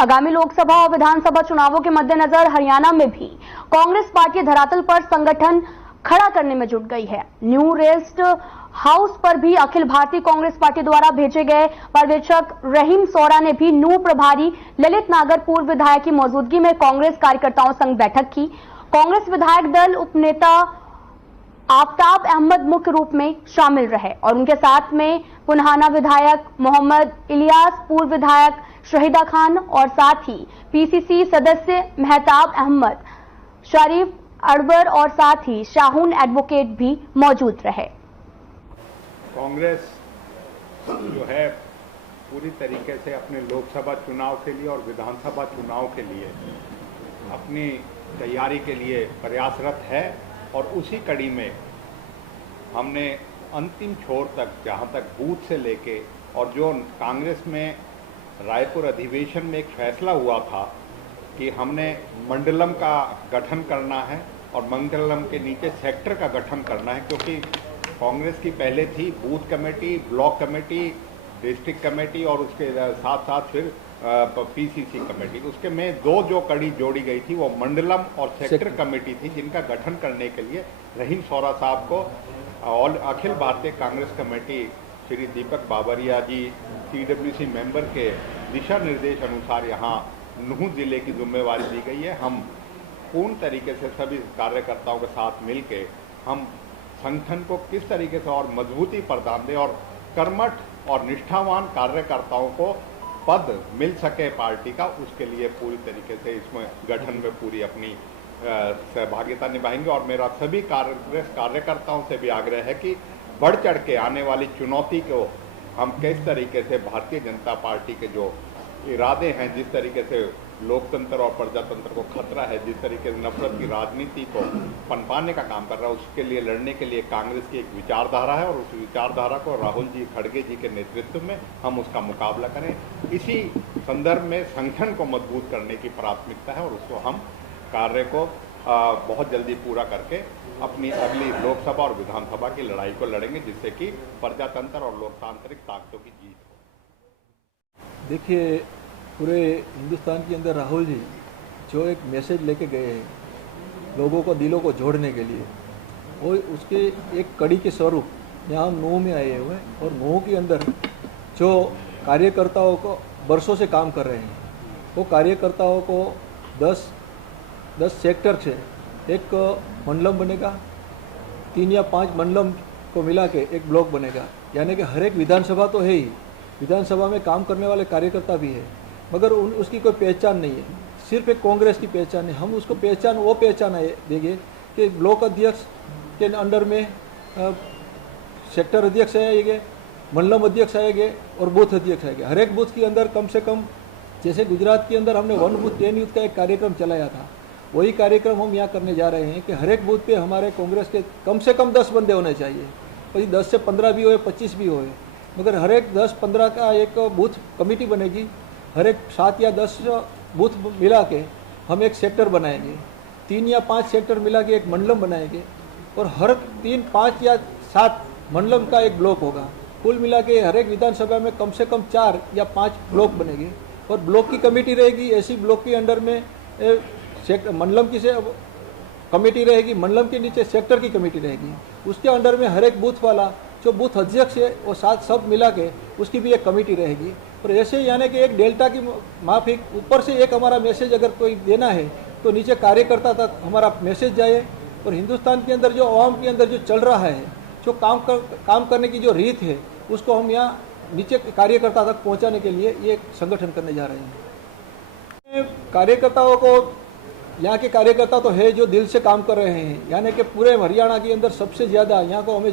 आगामी लोकसभा और विधानसभा चुनावों के मद्देनजर हरियाणा में भी कांग्रेस पार्टी धरातल पर संगठन खड़ा करने में जुट गई है। न्यू रेस्ट हाउस पर भी अखिल भारतीय कांग्रेस पार्टी द्वारा भेजे गए पर्यवेक्षक रहीम सौरा ने भी नू प्रभारी ललित नागर पूर्व विधायक की मौजूदगी में कांग्रेस कार्यकर्ताओं संग बैठक की। कांग्रेस विधायक दल उपनेता आफ्ताब अहमद मुख्य रूप में शामिल रहे और उनके साथ में पुन्हाना विधायक मोहम्मद इलियास, पूर्व विधायक शहीदा खान और साथ ही पीसीसी सदस्य मेहताब अहमद, शरीफ अड़बर और साथ ही शाहून एडवोकेट भी मौजूद रहे। कांग्रेस जो है पूरी तरीके से अपने लोकसभा चुनाव के लिए और विधानसभा चुनाव के लिए अपनी तैयारी के लिए प्रयासरत है और उसी कड़ी में हमने अंतिम छोर तक, जहां तक बूथ से लेके और जो कांग्रेस में रायपुर अधिवेशन में एक फैसला हुआ था कि हमने मंडलम का गठन करना है और मंडलम के नीचे सेक्टर का गठन करना है, क्योंकि कांग्रेस की पहले थी booth committee, block committee, district committee और उसके साथ साथ फिर पीसीसी कमेटी। उसके में दो जो कड़ी जोड़ी गई थी वो मंडलम और सेक्टर कमेटी थी, जिनका गठन करने के लिए रहीम सौरा साहब को और अखिल भारतीय कांग्रेस कमेटी श्री दीपक बाबरिया जी सीडब्ल्यूसी मेंबर के दिशा निर्देश अनुसार यहाँ नूह जिले की जिम्मेवारी दी गई है। हम पूर्ण तरीके से सभी कार्यकर्ताओं के साथ मिलके हम संगठन को किस तरीके से और मजबूती प्रदान दें और कर्मठ और निष्ठावान कार्यकर्ताओं को पद मिल सके पार्टी का, उसके लिए पूरी तरीके से इसमें गठन में पूरी अपनी सहभागिता निभाएंगे। और मेरा सभी कांग्रेस कार्यकर्ताओं से भी आग्रह है कि बढ़ चढ़ के आने वाली चुनौती को हम किस तरीके से भारतीय जनता पार्टी के जो इरादे हैं, जिस तरीके से लोकतंत्र और प्रजातंत्र को खतरा है, जिस तरीके से नफरत की राजनीति को पनपाने का काम कर रहा है, उसके लिए लड़ने के लिए कांग्रेस की एक विचारधारा है और उस विचारधारा को राहुल जी खड़गे जी के नेतृत्व में हम उसका मुकाबला करें। इसी संदर्भ में संगठन को मजबूत करने की प्राथमिकता है और उसको हम कार्य को बहुत जल्दी पूरा करके अपनी अगली लोकसभा और विधानसभा की लड़ाई को लड़ेंगे, जिससे कि प्रजातंत्र और लोकतांत्रिक ताकतों की जीत हो। देखिए, पूरे हिंदुस्तान के अंदर राहुल जी जो एक मैसेज लेके गए हैं लोगों को, दिलों को जोड़ने के लिए, वो उसके एक कड़ी के स्वरूप यहाँ हम नूह में आए हुए हैं और नूह के अंदर जो कार्यकर्ताओं को बरसों से काम कर रहे हैं, वो कार्यकर्ताओं को 10 सेक्टर से एक मंडलम बनेगा, 3 या 5 मंडलम को मिला के एक ब्लॉक बनेगा। यानी कि हर एक विधानसभा तो है ही, विधानसभा में काम करने वाले कार्यकर्ता भी है, मगर उसकी कोई पहचान नहीं है, सिर्फ एक कांग्रेस की पहचान है। हम उसको वो पहचान देंगे कि ब्लॉक अध्यक्ष के अंडर में सेक्टर अध्यक्ष आएंगे, मंडलम अध्यक्ष आएंगे और बूथ अध्यक्ष आएंगे। हर एक बूथ के अंदर कम से कम, जैसे गुजरात के अंदर हमने 1 बूथ 10 यूथ का एक कार्यक्रम चलाया था, वही कार्यक्रम हम यहाँ करने जा रहे हैं कि हर एक बूथ पे हमारे कांग्रेस के कम से कम 10 बंदे होने चाहिए, भाई 10 से 15 भी होए, 25 भी होए, मगर हर एक 10-15 का एक बूथ कमेटी बनेगी। हर एक 7 या 10 बूथ मिला के हम एक सेक्टर बनाएंगे, 3 या 5 सेक्टर मिला के एक मंडलम बनाएंगे और हर 3, 5 या 7 मंडलम का एक ब्लॉक होगा। कुल मिला के हर एक विधानसभा में कम से कम 4 या 5 ब्लॉक बनेंगे और ब्लॉक की कमेटी रहेगी। ऐसी ब्लॉक के अंडर में मंडलम की से कमेटी रहेगी, मंडलम के नीचे सेक्टर की कमेटी रहेगी, उसके अंडर में हर एक बूथ वाला जो बूथ अध्यक्ष है वो साथ सब मिला के उसकी भी एक कमेटी रहेगी। और ऐसे यानी कि एक डेल्टा की माफिक ऊपर से एक हमारा मैसेज अगर कोई देना है तो नीचे कार्यकर्ता तक हमारा मैसेज जाए। और हिंदुस्तान के अंदर जो आवाम के अंदर जो चल रहा है, जो काम करने की जो रीत है, उसको हम यहाँ नीचे कार्यकर्ता तक पहुँचाने के लिए ये संगठन करने जा रहे हैं। कार्यकर्ताओं को, यहाँ के कार्यकर्ता तो है जो दिल से काम कर रहे हैं, यानी कि पूरे हरियाणा के अंदर सबसे ज़्यादा यहाँ को हमें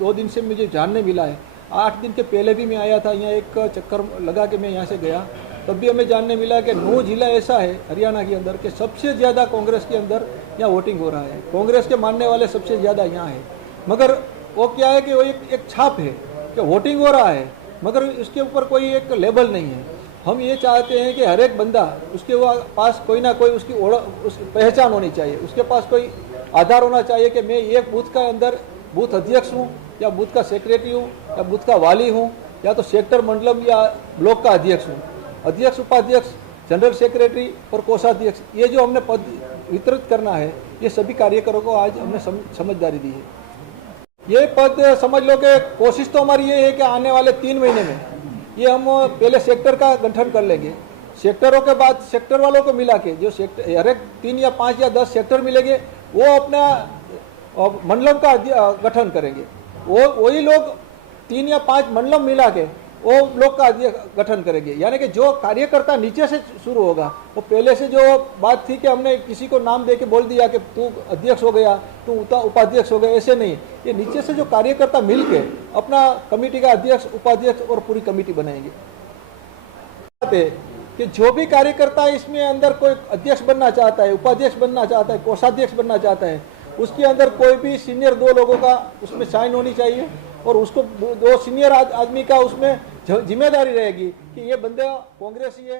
2 दिन से मुझे जानने मिला है। 8 दिन के पहले भी मैं आया था यहाँ, एक चक्कर लगा के मैं यहाँ से गया, तब भी हमें जानने मिला कि नूह जिला ऐसा है हरियाणा के अंदर कि सबसे ज़्यादा कांग्रेस के अंदर यहाँ वोटिंग हो रहा है, कांग्रेस के मानने वाले सबसे ज़्यादा यहाँ है। मगर वो क्या है कि वो एक छाप है कि वोटिंग हो रहा है, मगर इसके ऊपर कोई एक लेबल नहीं है। हम ये चाहते हैं कि हर एक बंदा उसके पास कोई ना कोई उसकी पहचान होनी चाहिए, उसके पास कोई आधार होना चाहिए कि मैं एक बूथ का अंदर बूथ अध्यक्ष हूँ या बूथ का सेक्रेटरी हूँ या बूथ का वाली हूँ या तो सेक्टर मंडलम या ब्लॉक का अध्यक्ष हूँ। अध्यक्ष उपाध्यक्ष जनरल सेक्रेटरी और कोषाध्यक्ष, ये जो हमने पद वितरित करना है, ये सभी कार्यकरों को आज हमने समझदारी दी है। ये पद समझ लो कि कोशिश तो हमारी ये है कि आने वाले 3 महीने में ये हम पहले सेक्टर का गठन कर लेंगे। सेक्टरों के बाद सेक्टर वालों को मिला के जो सेक्टर हर एक 3 या 5 या 10 सेक्टर मिलेंगे, वो अपना मंडलम का गठन करेंगे। वही लोग 3 या 5 मंडलम मिला के वो लोग का गठन करेंगे। यानी कि जो कार्यकर्ता नीचे से शुरू होगा, वो पहले से जो बात थी कि हमने किसी को नाम दे के बोल दिया कि तू अध्यक्ष हो गया, तू उपाध्यक्ष हो गया, ऐसे नहीं। ये नीचे से जो कार्यकर्ता मिल के अपना कमेटी का अध्यक्ष, उपाध्यक्ष और पूरी कमेटी बनाएंगे। कि जो भी कार्यकर्ता इसमें अंदर कोई अध्यक्ष बनना चाहता है, उपाध्यक्ष बनना चाहता है, कोषाध्यक्ष बनना चाहता है, उसके अंदर कोई भी सीनियर 2 लोगों का उसमें साइन होनी चाहिए और उसको 2 सीनियर आदमी का उसमें जिम्मेदारी रहेगी कि ये बंदा कांग्रेसी है।